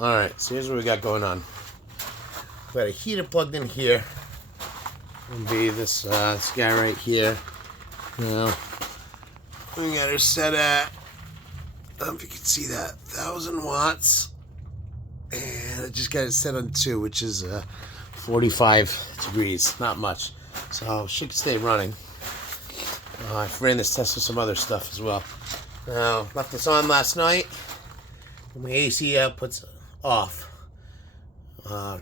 Alright, so here's what we got going on. We got a heater plugged in here. It'll be this guy right here. Now, we got her set at, I don't know if you can see that, 1,000 watts. And I just got it set on 2, which is 45 degrees. Not much. So she can stay running. I ran this test with some other stuff as well. Now, left this on last night. My AC output's off.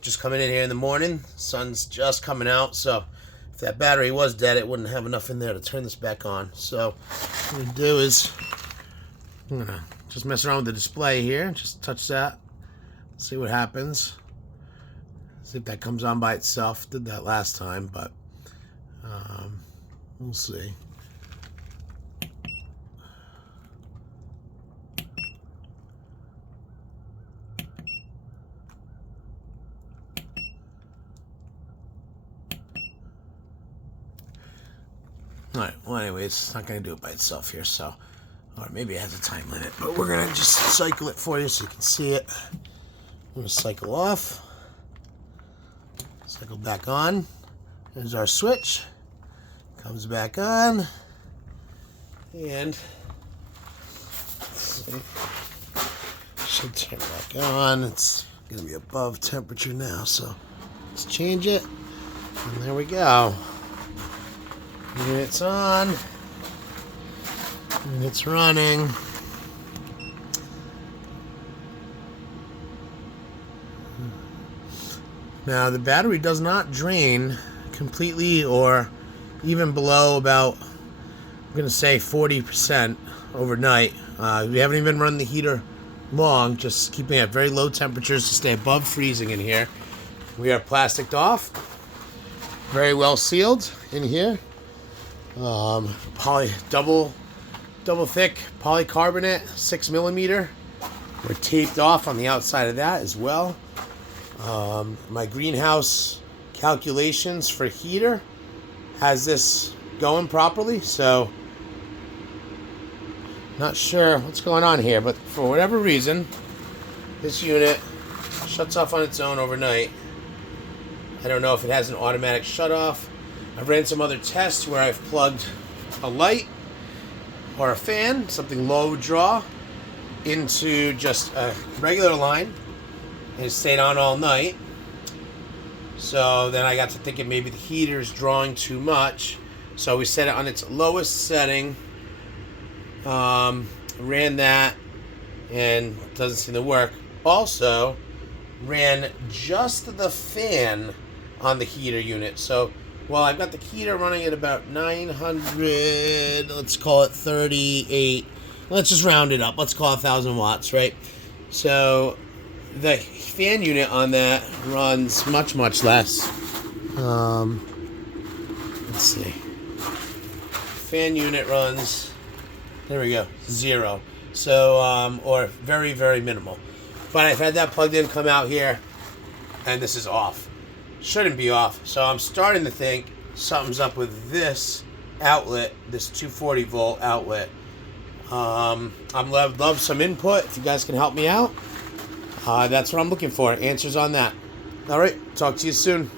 Just coming in here in the morning. Sun's just coming out, so if that battery was dead, it wouldn't have enough in there to turn this back on. So what I'm going to do is I'm going to just mess around with the display here. Just touch that. See what happens. See if that comes on by itself. Did that last time, but we'll see. Alright, well anyways, it's not going to do it by itself here, so, or maybe it has a time limit, but we're going to just cycle it for you so you can see it. I'm going to cycle off, cycle back on. There's our switch, comes back on, and let's see, should turn back on. It's going to be above temperature now, so let's change it, and there we go. It's on, and it's running. Now the battery does not drain completely or even below about, I'm going to say 40% overnight. We haven't even run the heater long, just keeping it at very low temperatures to stay above freezing in here. We are plasticed off, very well sealed in here. Double thick polycarbonate, 6mm. We're taped off on the outside of that as well. My greenhouse calculations for heater has this going properly, so not sure what's going on here, but for whatever reason, this unit shuts off on its own overnight. I don't know if it has an automatic shut off. I've ran some other tests where I've plugged a light or a fan, something low draw, into just a regular line, and it stayed on all night. So then I got to thinking maybe the heater's drawing too much. So we set it on its lowest setting, ran that, and it doesn't seem to work. Also, ran just the fan on the heater unit. So well, I've got the heater running at about 900, let's call it 38. Let's just round it up. Let's call it 1,000 watts, right? So the fan unit on that runs much, much less. Let's see. Fan unit runs, there we go, 0. So, or very, very minimal. But I've had that plugged in, come out here, and this is off. Shouldn't be off, so I'm starting to think something's up with this outlet, this 240 volt outlet. I'd love some input if you guys can help me out. That's what I'm looking for, answers on that. All right, talk to you soon.